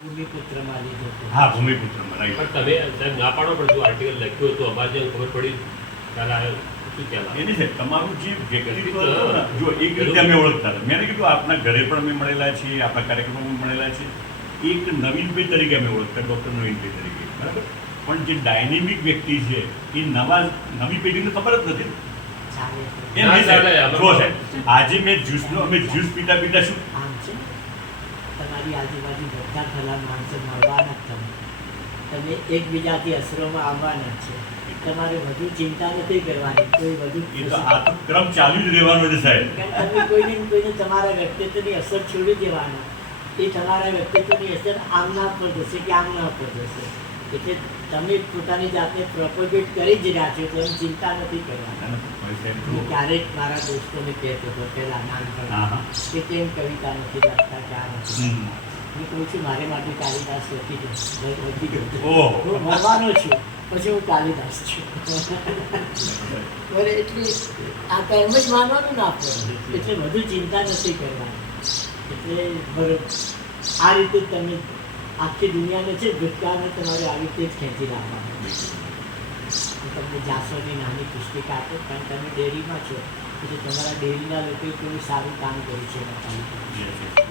ભૂમિપુત્રમાં લીધો હતો. હા ભૂમિપુત્રમાં રાઈટ. પણ તમે સાહેબ ના પાડો પણ જો આર્ટિકલ લખ્યું હતું અમારે જેમ ખબર પડી ખ્યાલ આવ્યો શું ખ્યાલ આવ્યો એની છે તમારું જે વ્યક્તિત્વ હતું ને, જો એક રીતે અમે ઓળખતા હતા. મેં કીધું આપના ઘરે પણ અમે મળેલા છીએ આપણા કાર્યક્રમમાં મળેલા છે એક નવીનભાઈ તરીકે અમે ઓળખતા ડૉક્ટર નવીનભાઈ તરીકે બરાબર? પણ જે ડાયનેમિક વ્યક્તિ છે એ નવા નવી પેઢીને ખબર જ નથી ચાલે છે. એમ ના નહીં સાહેબ. ચાલે, આમાં જો સાહેબ આજે મેં જ્યુસનો અમે જ્યુસ પીતા પીતા શું તમારી આજુબાજુ બધા ખરા માણસો મળવાના જ તમે તમે એકબીજાથી અસરોમાં આવવાના છે. તમારે વધુ ચિંતા નથી કરવાની કોઈ વધુ ક્રમ ચાલુ જ રહેવાનો છે સાહેબ. તમે કોઈને કોઈને તમારા વ્યક્તિત્વની અસર છોડી દેવાના. એ તમારા વ્યક્તિત્વની અસર આમના પર જશે કે આમના પર જશે એટલે તમે પોતાની જાતને પ્રોપોગેટ કરી જ રહ્યા છો તો ચિંતા નથી કરવાની. ક્યારેક મારા દોસ્તોને કહેતો હતો પહેલા નાનપણ કે કેમ કવિતા નથી લખતા. હું કહું છું મારે માટે કાલિદાસ લખી ગયો લખી હું છું પછી હું કાલિદાસ છું. એટલે આ એમ જ માનવાનું ના આપણે એટલે વધુ ચિંતા નથી કરવાની. એટલે આ રીતે તમે આખી દુનિયાને છે ભૂતકાળને તમારે આવી રીતે જ ખેંચી રાખવાનું. તમને જાસરની નાની પુસ્તિકા આપો કારણ તમે ડેરીમાં છો એટલે તમારા ડેરીના લોકોએ કેવું સારું કામ કર્યું છે.